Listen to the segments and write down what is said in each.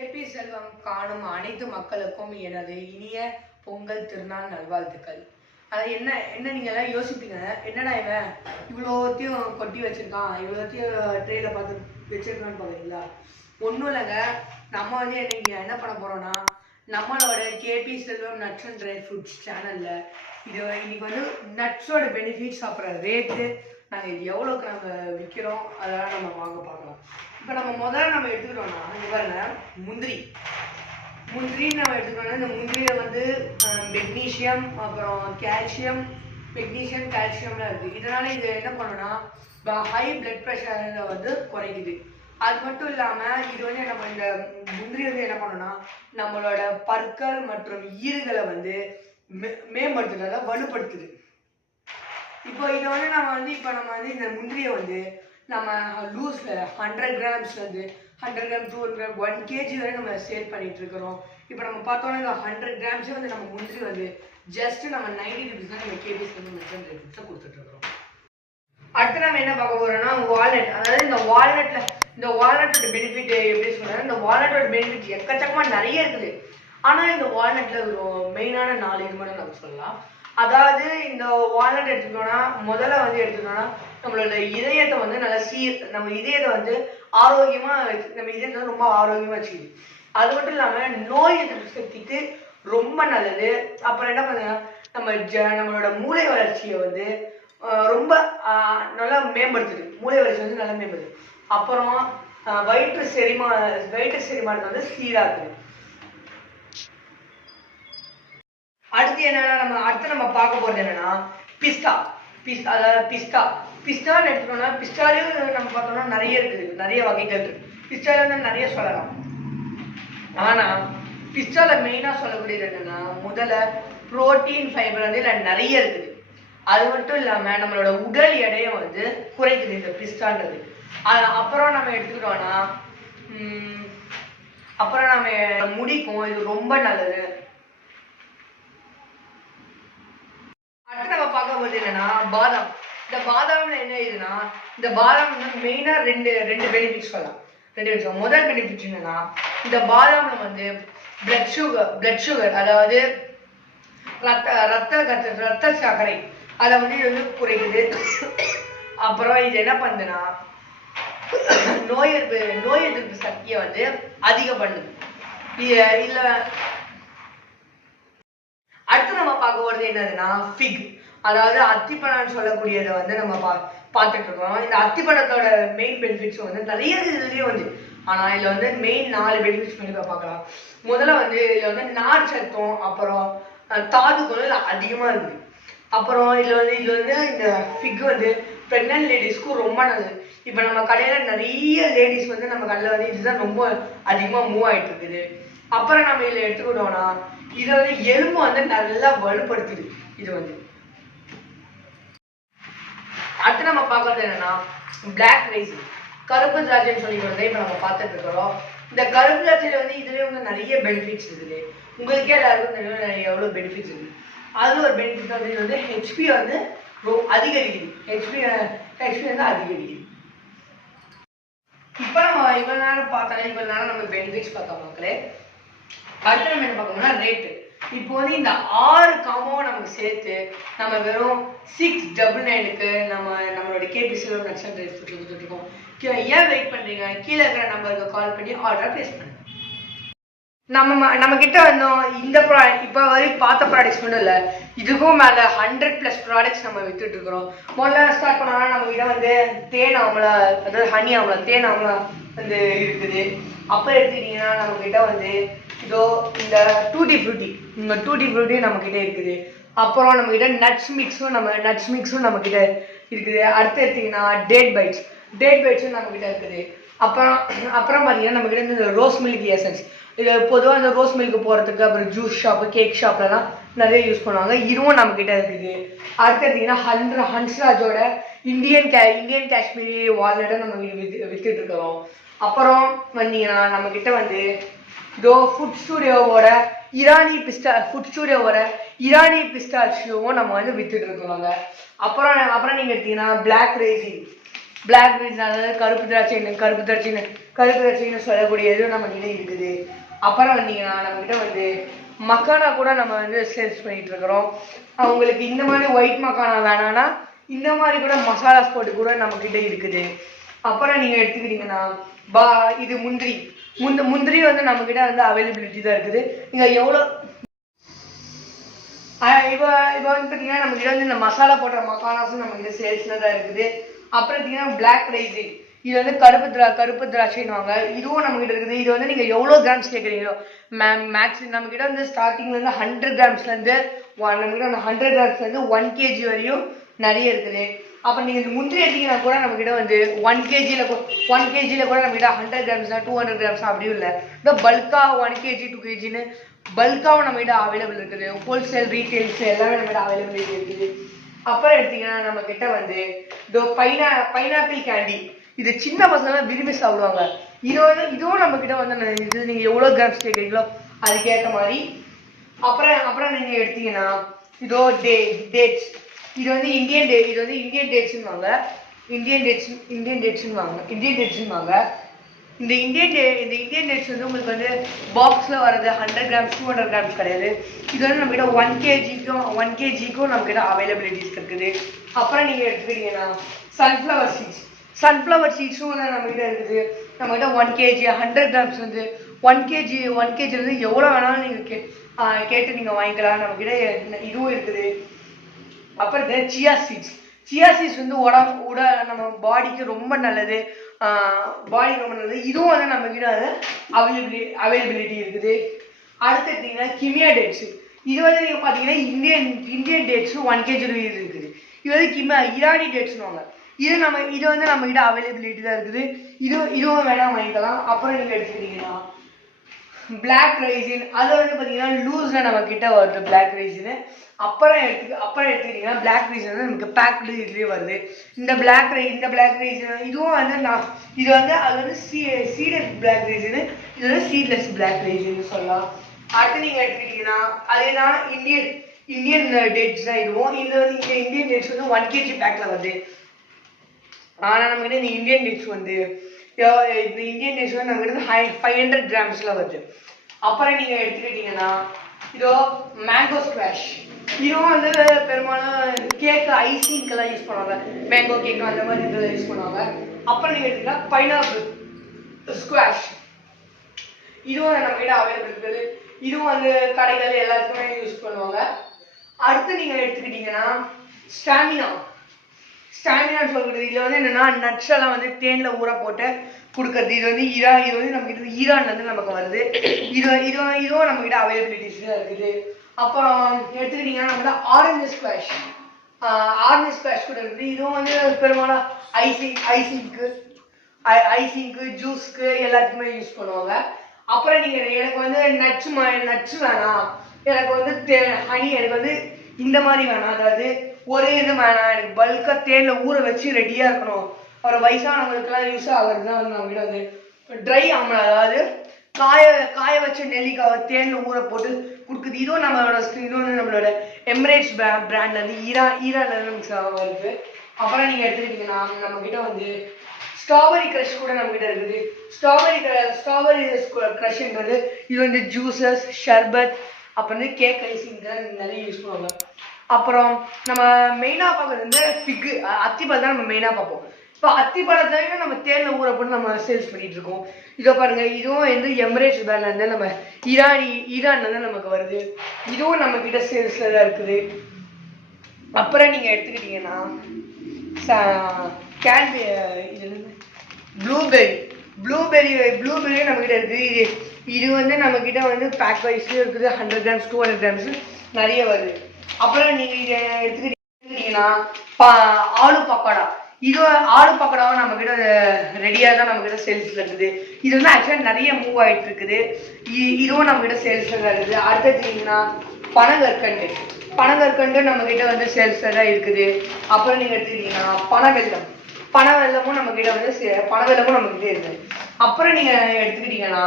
KP செல்வம் காணும் அனைத்து மக்களுக்கும் எனது இனிய பொங்கல் திருநாள் நல்வாழ்த்துக்கள். அது என்ன என்ன நீங்க எல்லாம் யோசிப்பீங்க, என்னடா இவன் இவ்வளோத்தையும் கொட்டி வச்சிருக்கான், இவ்வளோத்தையும் ட்ரெயில பார்த்து வச்சிருக்கான்னு பாக்குறீங்களா? ஒன்றும் இல்லைங்க. நம்ம இன்னைக்கு என்ன பண்ண போறோம்னா, நம்மளோட KP Selvam nuts and dry fruits சேனல்ல இன்னைக்கு நட்ஸோட பெனிஃபிட்ஸ் அப்புறம் ரேட்டு நாங்கள் இது எவ்வளோக்கு நாங்கள் விற்கிறோம் அதெல்லாம் நம்ம வாங்க பார்க்கலாம். இப்போ நம்ம முதல்ல எடுத்துக்கிட்டோம்னா இங்கே பாருங்க, முந்திரி நம்ம எடுத்துக்கிட்டோம்னா இந்த முந்திரியில் மெக்னீஷியம் அப்புறம் கால்சியம், மெக்னீஷியம் கால்சியம்லாம் இருக்குது. இதனால இது என்ன பண்ணணும்னா ஹை பிளட் ப்ரெஷரை குறைக்குது. அது மட்டும் இல்லாமல் இது நம்ம இந்த முந்திரி என்ன பண்ணணும்னா நம்மளோட பற்கள் மற்றும் ஈறுகளை மேம்படுத்துறத வலுப்படுத்துது. இப்போ இதை நம்ம இந்த முந்திரியை நம்ம லூஸ்ல 100 கிராம்ஸ்லேருந்து 100 கிராம் 200 கிராம் 1 kg வரை நம்ம சேல் பண்ணிட்டு இருக்கிறோம். இப்போ நம்ம பார்த்தோம்னா இந்த 100 கிராம்ஸே நம்ம முந்திரி ஜஸ்ட் நம்ம 90 rupees தான் நம்ம கேபிஸ் கொடுத்துட்டு இருக்கிறோம். அடுத்து நம்ம என்ன பார்க்க போறோம்னா வால்நட். அதாவது இந்த வால்நட்டோட பெனிஃபிட் எப்படி சொல்றேன், இந்த வால்நட்டோட பெனிஃபிட் எக்கச்சக்கமா நிறைய இருக்குது. ஆனா இந்த வால்நட்ல ஒரு மெயினான 4 இது மட்டும் நம்ம சொல்லலாம். அதாவது இந்த வால்நட் எடுத்துக்கிட்டோம்னா முதல்ல எடுத்துக்கிட்டோம்னா நம்மளோட இதயத்தை நல்லா நம்ம இதயத்தை ஆரோக்கியமா நம்ம இதயத்தை ரொம்ப ஆரோக்கியமா வச்சுக்குது. அது மட்டும் இல்லாம நோய் எதிர்ப்பு சக்திக்கு ரொம்ப நல்லது. அப்புறம் என்ன பண்ணுங்க, நம்மளோட மூளை வளர்ச்சியை ரொம்ப நல்லா மேம்படுத்துது. மூளை வளர்ச்சி நல்லா மேம்படுது. அப்புறம் வயிற்று செரிமானத்தை சீராக்குது. அடுத்து நம்ம பார்க்க போறது என்னன்னா பிஸ்தா. பிஸ்தான்னு எடுத்துட்டோம்னா பிஸ்தாலையும் நம்ம பார்த்தோம்னா நிறைய இருக்குது, நிறைய வகைகள் இருக்கு. பிஸ்தால நிறைய சொல்லலாம். ஆனா பிஸ்தால மெயினா சொல்லக்கூடியது என்னன்னா முதல்ல புரோட்டீன் ஃபைபர் இதுல நிறைய இருக்குது. அது மட்டும் இல்லாம நம்மளோட உடல் எடையை குறைக்குது இந்த பிஸ்தான்றது. அப்புறம் நம்ம எடுத்துக்கிட்டோம்னா அப்புறம் நம்ம முடிக்கும் இது ரொம்ப நல்லது. அடுத்து நம்ம பார்க்க போது என்னன்னா பாதாம். இந்த பாதாம்ல என்ன இதுன்னா, இந்த பாதாம் மெயினா ரெண்டு பெனிஃபிட்ஸ் சொல்லலாம். முதல் பெனிஃபிட் என்னன்னா இந்த பாதாம்ல பிளட் சுகர் அதாவது ரத்த சர்க்கரை அதை இது குறைக்குது. அப்புறம் இது என்ன பண்ணுதுன்னா நோய் எதிர்ப்பு சக்தியை அதிகம் பண்ணுது. இதுல அடுத்து நம்ம பார்க்க போறது என்னதுன்னா ஃபிக். அதாவது அத்திப்பழம் சொல்லக்கூடியதை நம்ம பார்த்துட்டு இருக்கோம். இந்த அத்திப்பழத்தோட மெயின் பெனிஃபிட்ஸ் நிறைய இதுலயே ஆனா இதுல மெயின் 4 பெனிஃபிட்ஸ் பார்க்கலாம். முதல்ல இதுல நார் சத்தம் அப்புறம் தாதுக்களும் அதிகமா இருக்குது. அப்புறம் இது இந்த ஃபிக் பிரெக்னன்ட் லேடிஸ்க்கும் ரொம்ப நல்லது. இப்போ நம்ம கடையில நிறைய லேடிஸ் நம்ம கடையில இதுதான் ரொம்ப அதிகமா மூவ் ஆயிட்டு இருக்குது. அப்புறம் நம்ம இதுல எடுத்துக்கிட்டோம்னா இது எலும்பு நல்லா வலுப்படுத்துது. இது அடுத்து நம்ம பார்க்கறது என்னன்னா பிளாக் ரைஸ், கருப்பு திராட்சைன்னு சொல்லி இப்ப நம்ம பார்த்துட்டு இருக்கிறோம். இந்த கருப்பு திராட்சையில இதுலயே நிறைய பெனிஃபிட்ஸ் இருக்குது. உங்களுக்கே எல்லாருக்கும் தெரியும் எவ்வளவு பெனிஃபிட்ஸ் இருக்கு. அது ஒரு பெனிஃபிட் ஹெச்பி அதிகரிக்குது. ஹெச்பி அதிகரிக்குது. இப்ப நம்ம இவ்வளவு நேரம் நம்ம பெனிஃபிட்ஸ் பார்த்தோம் மக்களே. அடுத்து நம்ம என்ன பார்க்கணும்னா ரேட்டு. இப்போ இந்த 6 காம்போவை நமக்கு சேர்த்து நம்ம வெறும் 699க்கு நம்மளோட KP Selvam nuts and dry fruits கொடுத்துட்டு இருக்கோம். ஏன் வெயிட் பண்றீங்க? கீழே இருக்கிற நம்பருக்கு கால் பண்ணி ஆர்டர் பிளேஸ் பண்ணுங்க. நம்ம கிட்ட இந்த இப்போ வரைக்கும் பார்த்த ப்ராடக்ட்ஸ் மட்டும் இல்லை, இதுக்கும் மேலே 100+ ப்ராடக்ட்ஸ் நம்ம வித்துட்டு இருக்கிறோம். முதல்ல ஸ்டார்ட் பண்ணோம்னா நம்ம கிட்ட தேன் ஆமலா, அதாவது ஹனி ஆமலா, தேன் ஆமலா இருக்குது. அப்போ எடுத்துக்கிட்டீங்கன்னா நம்ம கிட்ட இதோ இந்த டூட்டி ஃப்ரூட்டி நம்ம கிட்ட இருக்குது. அப்புறம் நம்ம கிட்ட நட்ஸ் மிக்ஸும் நம்ம கிட்ட இருக்குது. அடுத்து எடுத்தீங்கன்னா டேட் பைட்ஸும் நம்ம கிட்ட இருக்குது. அப்புறம் பார்த்தீங்கன்னா நம்ம கிட்ட இந்த ரோஸ் மில்க் எசன்ஸ். இது பொதுவாக இந்த ரோஸ் மில்க் போகிறதுக்கு அப்புறம் ஜூஸ் ஷாப்பு கேக் ஷாப்லலாம் நிறைய யூஸ் பண்ணுவாங்க. இதுவும் நம்ம கிட்ட இருக்குது. அடுத்து எடுத்தீங்கன்னா ஹன்ஸ்ராஜோட இந்தியன் காஷ்மீரி வால்நட்டை நம்ம வித்துட்டு இருக்கிறோம். அப்புறம் வந்தீங்கன்னா நம்ம கிட்ட இதோ ஃபுட் ஸ்டூடியோவோட இரானி பிஸ்டாச்சியோவும் நம்ம வித்துட்டு இருக்கிறோங்க. அப்புறம் நீங்க எடுத்தீங்கன்னா பிளாக் ரைஸ், அதாவது கருப்பு திராட்சை கருப்பு திராட்சைன்னு சொல்லக்கூடியது நம்ம கிட்ட இருக்குது. அப்புறம் வந்தீங்கன்னா நம்ம கிட்ட வந்து மக்கானா கூட நம்ம வந்து சேல்ஸ் பண்ணிட்டு இருக்கிறோம். அவங்களுக்கு இந்த மாதிரி ஒயிட் மக்கானா வேணாம்னா இந்த மாதிரி கூட மசாலாஸ் போட்டு கூட நம்ம கிட்ட இருக்குது. அப்புறம் நீங்க எடுத்துக்கிட்டீங்கன்னா இது முந்திரி வந்து நம்ம கிட்ட வந்து அவைலபிலிட்டி தான் இருக்குது. நீங்க எவ்வளோ இப்போ வந்து பார்த்தீங்கன்னா நம்ம கிட்ட வந்து இந்த மசாலா போடுற மக்கானாஸும் நம்ம கிட்ட சேல்ஸில் தான் இருக்குது. அப்புறம் பார்த்தீங்கன்னா பிளாக் ரைசிங், இது வந்து கருப்பு திராட்சைன்னுவாங்க. இதுவும் நம்ம கிட்ட இருக்குது. இது வந்து நீங்கள் எவ்வளோ கிராம்ஸ் கேட்குறீங்களோ மேக்ஸ் நம்ம கிட்ட வந்து ஸ்டார்டிங்லேருந்து 100 கிராம்ஸ்லேருந்து நம்ம கிட்ட அந்த 100 கிராம்ஸ்லேருந்து 1 kg வரையும் நிறைய இருக்குது. அப்புறம் நீங்கள் இந்த முந்திரி எடுத்தீங்கன்னா கூட நம்ம கிட்ட வந்து 1 kgல கூட நம்ம கிட்ட 100 கிராம்ஸ் 200 கிராம்ஸ் அப்படியும் இல்லை. இந்த பல்கா 1 kg 2 kgன்னு பல்காவும் நம்ம கிட்ட அவைலபிள் இருக்குது. ஹோல்சேல் ரீட்டெயில்ஸ் எல்லாமே நம்ம கிட்ட அவைலபிலிட்டி இருக்குது. அப்புறம் எடுத்தீங்கன்னா நம்ம கிட்ட வந்து இதோ பைனாப்பிள் கேண்டி, இது சின்ன பசங்க விரும்பி சாப்பிடுவாங்க. இதுவும் நம்ம கிட்ட வந்து இது நீங்க எவ்வளவு கிராம்ஸ் கேட்குறீங்களோ அதுக்கேற்ற மாதிரி. அப்புறம் நீங்க எடுத்தீங்கன்னா இதோ டேட்ஸ், இது வந்து இந்தியன் டேட்ஸ்னுவாங்க. இந்த இந்தியன் டேட்ஸ் வந்து உங்களுக்கு வந்து பாக்ஸில் வர்றது 100 கிராம்ஸ் 200 கிராம்ஸ் கிடையாது. இது வந்து நம்ம கிட்ட 1 kgக்கும் நம்ம கிட்ட அவைலபிலிட்டிஸ் இருக்குது. அப்புறம் நீங்கள் எடுத்துக்கிட்டீங்கன்னா சன்ஃப்ளவர் சீட்ஸும் வந்து நம்ம கிட்ட இருக்குது. நம்ம கிட்ட 1 kg 100 கிராம்ஸ் வந்து 1 kg வந்து எவ்வளோ வேணாலும் நீங்கள் கேட்டு நீங்கள் வாங்கிக்கலாம். நம்ம கிட்ட இதுவும் இருக்குது. அப்புறம் சியா சீட்ஸ் வந்து நம்ம பாடிக்கு ரொம்ப நல்லது. இதுவும் வந்து நம்ம கிட்ட அவைலபிலிட்டி இருக்குது. அடுத்து எடுத்தீங்கன்னா கிமியா டேட்ஸ், இது வந்து நீங்க பாத்தீங்கன்னா இந்தியன் டேட்ஸ் 1 kg இருக்குது. இது வந்து ஈரானி டேட்ஸ்னுவாங்க. இது வந்து நம்ம கிட்ட அவைலபிலிட்டி தான் இருக்குது. இதுவும் வேணா வாங்கிக்கலாம். அப்புறம் நீங்க எடுத்துக்கிட்டீங்கன்னா பிளாக் ரைசின், அது வந்து பார்த்தீங்கன்னா லூஸில் நம்ம கிட்ட வருது பிளாக் ரைசின். அப்புறம் எடுத்துக்கிட்டிங்கன்னா பிளாக் ரைசின் வந்து நமக்கு பேக்டு இதுலேயே வருது. இந்த பிளாக் ரைசின் இதுவும் வந்து அது வந்து சீடட் பிளாக் ரைசின், இது வந்து சீட்லெஸ் பிளாக் ரைசின்னு சொல்லலாம். அடுத்து நீங்கள் எடுத்துக்கிட்டிங்கன்னா அதேதான் இந்தியன் டேட்ஸ் தான் இதுவும். இது வந்து இந்த இந்தியன் டேட்ஸ் வந்து 1 kg பேக்கில் வருது. ஆனால் நம்ம கிட்ட இந்த இந்தியன் டேட்ஸ் வந்து நம்ம கிட்ட 500 கிராம்ஸ்ல வருது. அப்புறம் நீங்க எடுத்துக்கிட்டீங்கன்னா இதோ மேங்கோ ஸ்குவாஷ், இதுவும் வந்து பெரும்பாலும் கேக் ஐசிங்க்கெல்லாம் யூஸ் பண்ணுவாங்க. மேங்கோ கேக் அந்த மாதிரி இதெல்லாம் யூஸ் பண்ணுவாங்க. அப்புறம் நீங்க எடுத்துக்கிட்டா பைனாப்பிள் ஸ்குவாஷ், இதுவும் நம்ம கிட்ட அவைலபிள் இருக்குது. இதுவும் வந்து கடைகள் எல்லாத்துக்குமே யூஸ் பண்ணுவாங்க. அடுத்து நீங்க எடுத்துக்கிட்டீங்கன்னா ஸ்டாமினா சொல்றது, இதுல வந்து என்னன்னா நட்ஸ் எல்லாம் வந்து தேன்ல ஊற போட்டு கொடுக்கறது. இது வந்து நம்ம கிட்ட ஈரான்ல இருந்து நமக்கு வருது. இதுவும் நம்ம கிட்ட அவைலபிலிட்டிஸ் தான் இருக்குது. அப்புறம் எடுத்துக்கிட்டீங்கன்னா நம்ம கிட்ட ஆரஞ்சு ஸ்குவாஷ் கூட இருக்குது. இதுவும் வந்து பெரும்பாலும் ஐசிங்க்கு ஜூஸ்க்கு எல்லாத்துக்குமே யூஸ் பண்ணுவாங்க. அப்புறம் நீங்க எனக்கு வந்து நட்ஸ் வேணாம், எனக்கு வந்து ஹனி, எனக்கு வந்து இந்த மாதிரி வேணாம், அதாவது ஒரே இது வேணாம், எனக்கு பல்கா தேன்ல ஊற வச்சு ரெடியா இருக்கணும், அப்புறம் வயசானவங்களுக்குலாம் யூஸ் ஆகுறது தான் வந்து நம்ம கிட்ட வந்து ட்ரை ஆமலா, அதாவது காய வச்ச நெல்லிக்காவை தேன்ல ஊற போட்டு கொடுக்குது. இதுவும் நம்மளோட எமிரேட்ஸ் பிராண்ட்ல இருந்து ஈரான்ல இருந்து வருது. அப்புறம் நீங்க எடுத்துக்கிட்டீங்கன்னா நம்ம கிட்ட வந்து ஸ்ட்ராபெரி கிரஷ் கூட நம்ம கிட்ட இருக்குது. ஸ்ட்ராபெரி கிரஷ்ன்றது இது வந்து ஜூசஸ், ஷர்பத், அப்புறம் வந்து கேக் ஐசிங் நிறைய யூஸ் பண்ணுவாங்க. அப்புறம் நம்ம மெயினாக பார்க்குறது வந்து ஃபிக்கு, அத்திப்பழம் தான் நம்ம மெயினாக பார்ப்போம். இப்போ அத்திப்பழத்தையும் நம்ம தேனில் ஊற போட்டு நம்ம சேல்ஸ் பண்ணிட்டு இருக்கோம். இதை பாருங்க, இதுவும் வந்து எமிரேட்ஸ் பிராண்ட்ல இருந்து நம்ம ஈரான்ல இருந்து நமக்கு வருது. இதுவும் நம்ம கிட்ட சேல்ஸ்ல தான் இருக்குது. அப்புறம் நீங்க எடுத்துக்கிட்டீங்கன்னா ப்ளூபெரி நம்ம கிட்ட இருக்குது. இது வந்து நம்ம கிட்ட வந்து பேக் வைஸ்லயும் இருக்குது. 100 கிராம்ஸ் 200 கிராம்ஸ் நிறைய வருது. அப்புறம் நீங்க இதை எடுத்துக்கிட்டீங்கன்னா ஆலு பக்கோடா, ஆலு பக்கோடாவும் நம்ம கிட்ட ரெடியா தான் நம்ம கிட்ட சேல்ஸ்ல இருக்குது. இது வந்து ஆக்சுவலா நிறைய மூவ் ஆயிட்டு இருக்குது. இதுவும் நம்ம கிட்ட சேல்ஸ்ல தான் இருக்குது. அடுத்தீங்கன்னா பனங்கற்கண்டு நம்ம கிட்ட வந்து சேல்ஸ்ல தான் இருக்குது. அப்புறம் நீங்க எடுத்துக்கிட்டீங்கன்னா பனவெல்லமும் நம்ம கிட்ட வந்து நம்ம கிட்ட இருக்குது. அப்புறம் நீங்க எடுத்துக்கிட்டீங்கன்னா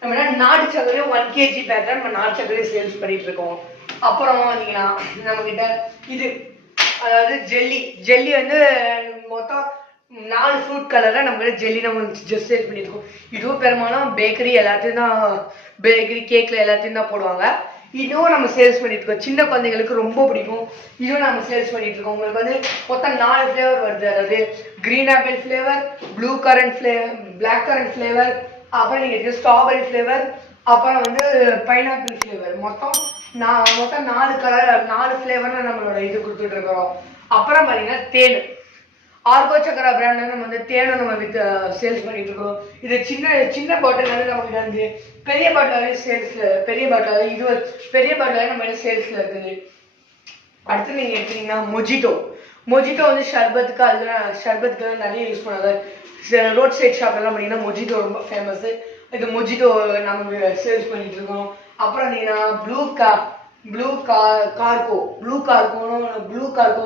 நம்ம நாட்டு சக்கரையும் 1 kg பேக்ல நம்ம நாட்டு சக்கரையும் சேல்ஸ் பண்ணிட்டு இருக்கோம். அப்புறம் வந்தீங்கன்னா நம்ம கிட்ட இது, அதாவது ஜெல்லி வந்து மொத்தம் 4 ஃப்ரூட் கலரில் நம்ம ஜெல்லி நம்ம ஜஸ்ட் சேல் பண்ணியிருக்கோம். இதுவும் பெரும்பாலும் பேக்கரி எல்லாத்தையும் தான், பேக்கரி கேக்கில் எல்லாத்தையும் தான் போடுவாங்க. இதுவும் நம்ம சேல்ஸ் பண்ணிட்டு இருக்கோம். சின்ன குழந்தைங்களுக்கு ரொம்ப பிடிக்கும். இதுவும் நம்ம சேல்ஸ் பண்ணிட்டு இருக்கோம். உங்களுக்கு வந்து மொத்தம் 4 ஃப்ளேவர் வருது. அதாவது green apple flavour, blue currant flavour, black currant flavour, அப்புறம் நீங்கள் ஸ்ட்ராபெரி ஃப்ளேவர், அப்புறம் வந்து பைனாப்பிள் ஃப்ளேவர். மொத்தம் 4 கலர் 4 ஃப்ளேவரில் நம்மளோட இது கொடுத்துட்டு இருக்கிறோம். அப்புறம் பார்த்தீங்கன்னா தேன், ஆர்கோ சக்கரா பிராண்ட்ல நம்ம வந்து தேனை நம்ம சேல்ஸ் பண்ணிட்டு இருக்கோம். இது சின்ன பாட்டில் வந்து நமக்கு வந்து பெரிய பாட்டிலாவே சேல்ஸ்ல, பெரிய பாட்டில் இது பெரிய பாட்டிலாவே நம்ம சேல்ஸ்ல இருக்குது. அடுத்து நீங்க எடுத்தீங்கன்னா மொஜிட்டோ வந்து ஷர்பத்துக்கு நிறைய யூஸ் பண்ணாங்க. ரோட் சைட் ஷாப் எல்லாம் பண்ணீங்கன்னா மொஜிட்டோ ரொம்ப ஃபேமஸ். இது மொஜிட்டோ நம்ம சேல்ஸ் பண்ணிட்டு இருக்கோம். அப்புறம் நீங்க ப்ளூ கார்கோ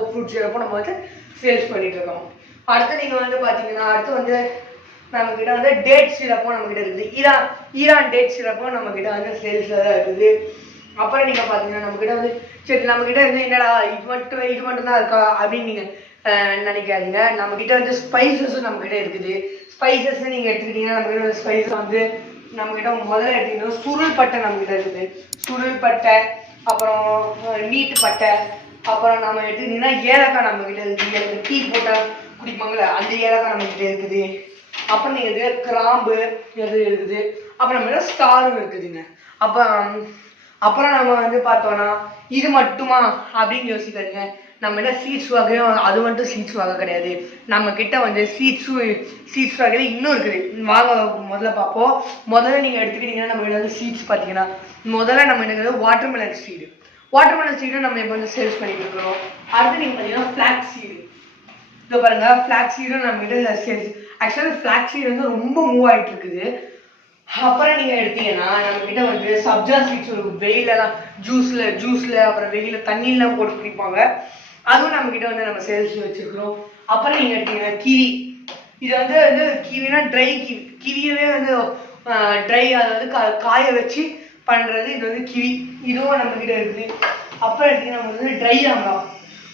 ஃப்ரூட் சிரப்பும் நம்ம வந்து சேல்ஸ் பண்ணிட்டு இருக்கோம். அடுத்து நீங்க வந்து பாத்தீங்கன்னா அடுத்து வந்து நம்ம கிட்ட வந்து டேட் சிரப்பும் நம்ம கிட்ட இருக்குது. ஈரான் டேட் சிரப்பும் நம்ம கிட்ட வந்து சேல்ஸ்ல தான் இருக்குது. அப்புறம் நீங்க பாத்தீங்கன்னா நம்ம கிட்ட வந்து சரி நம்ம கிட்ட வந்து என்னடா இது மட்டும் தான் இருக்கா அப்படின்னு நீங்க நினைக்காதீங்க. நம்ம கிட்ட வந்து ஸ்பைசஸும் நம்ம கிட்ட இருக்குது. ஸ்பைசஸ் நீங்க எடுத்துக்கிட்டீங்கன்னா நம்ம கிட்ட ஸ்பைசஸ் வந்து நம்ம கிட்ட முதல்ல எடுத்தீங்கன்னா சுருள் பட்டை நம்ம கிட்ட இருக்குது. சுருள் பட்டை, அப்புறம் நீட்டு பட்டை, அப்புறம் நம்ம எடுத்துக்கிட்டீங்கன்னா ஏலக்காய் நம்ம கிட்ட இருக்குது. டீ போட்டா குடிப்பாங்களே அந்த ஏலக்காய் நம்ம கிட்ட இருக்குது. அப்புறம் நீங்க கிராம்பு எது இருக்குது. அப்புறம் நம்ம ஸ்டாரும் இருக்குதுங்க. அப்புறம் நம்ம வந்து பார்த்தோம்னா இது மட்டுமா அப்படின்னு யோசிக்காதீங்க. நம்ம என்ன சீட்ஸ் வகையும் அது மட்டும் சீட்ஸ் வகை கிடையாது. நம்ம கிட்ட வந்து சீட்ஸ் வகையில இன்னும் இருக்குது. வாங்க முதல்ல பார்ப்போம். முதல்ல நீங்க எடுத்துக்கிட்டீங்கன்னா நம்ம கிட்ட வந்து சீட்ஸ் பார்த்தீங்கன்னா முதல்ல நம்ம என்ன வாட்டர்மெலன் சீடு நம்ம இப்போ வந்து சேல்ஸ் பண்ணிட்டு இருக்கிறோம். அடுத்து நீங்க பார்த்தீங்கன்னா ஃபிளாக்ஸ் சீடு. இதை பாருங்க, ஃபிளாக்ஸ் சீடும் நம்ம கிட்ட சேல்ஸ். ஆக்சுவலி ஃபிளாக்ஸ் சீடு வந்து ரொம்ப மூவ் ஆயிட்டு இருக்குது. அப்புறம் நீங்க எடுத்தீங்கன்னா நம்ம கிட்ட வந்து சப்ஜா சீட்ஸ் இருக்கும். வெயிலெல்லாம் ஜூஸ்ல அப்புறம் வெயில தண்ணியெல்லாம் போட்டு குடிப்பாங்க. அதுவும் நம்ம கிட்ட வந்து நம்ம சேல்ஸ் வச்சிருக்கிறோம். அப்புறம் நீங்க எடுத்தீங்கன்னா கிவி. இது வந்து கிவினா ட்ரை கிவியவே வந்து ட்ரை, அதாவது காய வச்சு பண்றது. இது வந்து கிவி, இதுவும் நம்ம கிட்ட இருக்குது. அப்புறம் எடுத்தீங்கன்னா நம்ம வந்து ட்ரை ஆம்லா,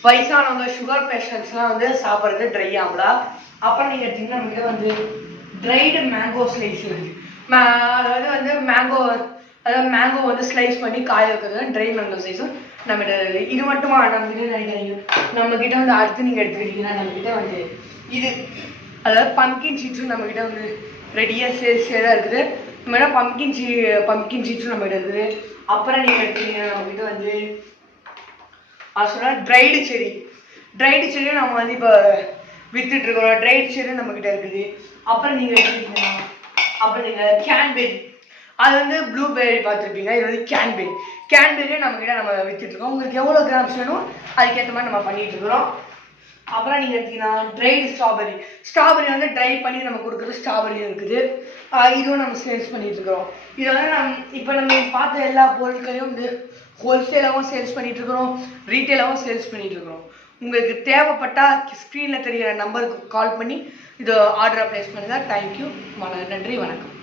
வயசானவங்க சுகர் பேஷண்ட்ஸ்லாம் வந்து சாப்பிட்றது ட்ரை ஆம்லா. அப்புறம் நீங்க எடுத்தீங்கன்னா நம்ம கிட்ட வந்து ட்ரைடு மேங்கோ ஸ்லைஸ் இருக்குது. அதாவது வந்து மேங்கோ வந்து ஸ்லைஸ் பண்ணி காய வைக்கிறது ட்ரை மேங்கோ ஸ்லைஸும் நம்ம கிட்ட. இது மட்டுமா நம்ம கிட்ட நினைக்கிறீங்க. நம்ம கிட்ட வந்து அடுத்து நீங்க எடுத்துக்கிட்டீங்கன்னா நம்ம கிட்ட வந்து இது, அதாவது பம்கின் சீட்ஸும் நம்ம கிட்ட வந்து ரெடியா சேல்ஸாக இருக்குது. நம்ம பம்கின் சீட்ஸும் நம்ம கிட்ட இருக்குது. அப்புறம் நீங்க எடுத்துக்கிட்டீங்கன்னா நம்ம கிட்ட வந்து ட்ரைடு செடியும் நம்ம வந்து இப்போ வித்துட்டு இருக்கோம். ட்ரைடு செடி நம்ம கிட்ட இருக்குது. அப்புறம் நீங்க எடுத்துக்கிட்டீங்கன்னா அப்புறம் நீங்க கேன்பெரி, அது வந்து ப்ளூபெர்ரி பார்த்துருப்பீங்க. இது வந்து கேன்பெரியும் நம்ம கிட்ட நம்ம வித்துட்டு இருக்கோம். உங்களுக்கு எவ்வளோ கிராம்ஸ் வேணும் அதுக்கேற்ற மாதிரி நம்ம பண்ணிட்டு இருக்கிறோம். அப்புறம் நீங்க எடுத்தீங்கன்னா ட்ரைடு ஸ்ட்ராபெரி வந்து ட்ரை பண்ணி நம்ம கொடுக்குறது ஸ்ட்ராபெரியும் இருக்குது. இதுவும் நம்ம சேல்ஸ் பண்ணிட்டு இருக்கிறோம். இது வந்து இப்போ நம்ம பார்த்த எல்லா பொருட்களையும் வந்து ஹோல்சேலாகவும் சேல்ஸ் பண்ணிட்டு இருக்கிறோம், ரீட்டைலாகவும் சேல்ஸ் பண்ணிட்டு இருக்கிறோம். உங்களுக்கு தேவைப்பட்டா ஸ்க்ரீன்ல தெரிகிற நம்பருக்கு கால் பண்ணி இது ஆர்டரை பிளேஸ் பண்ணுங்க. தேங்க்யூ, நன்றி, வணக்கம்.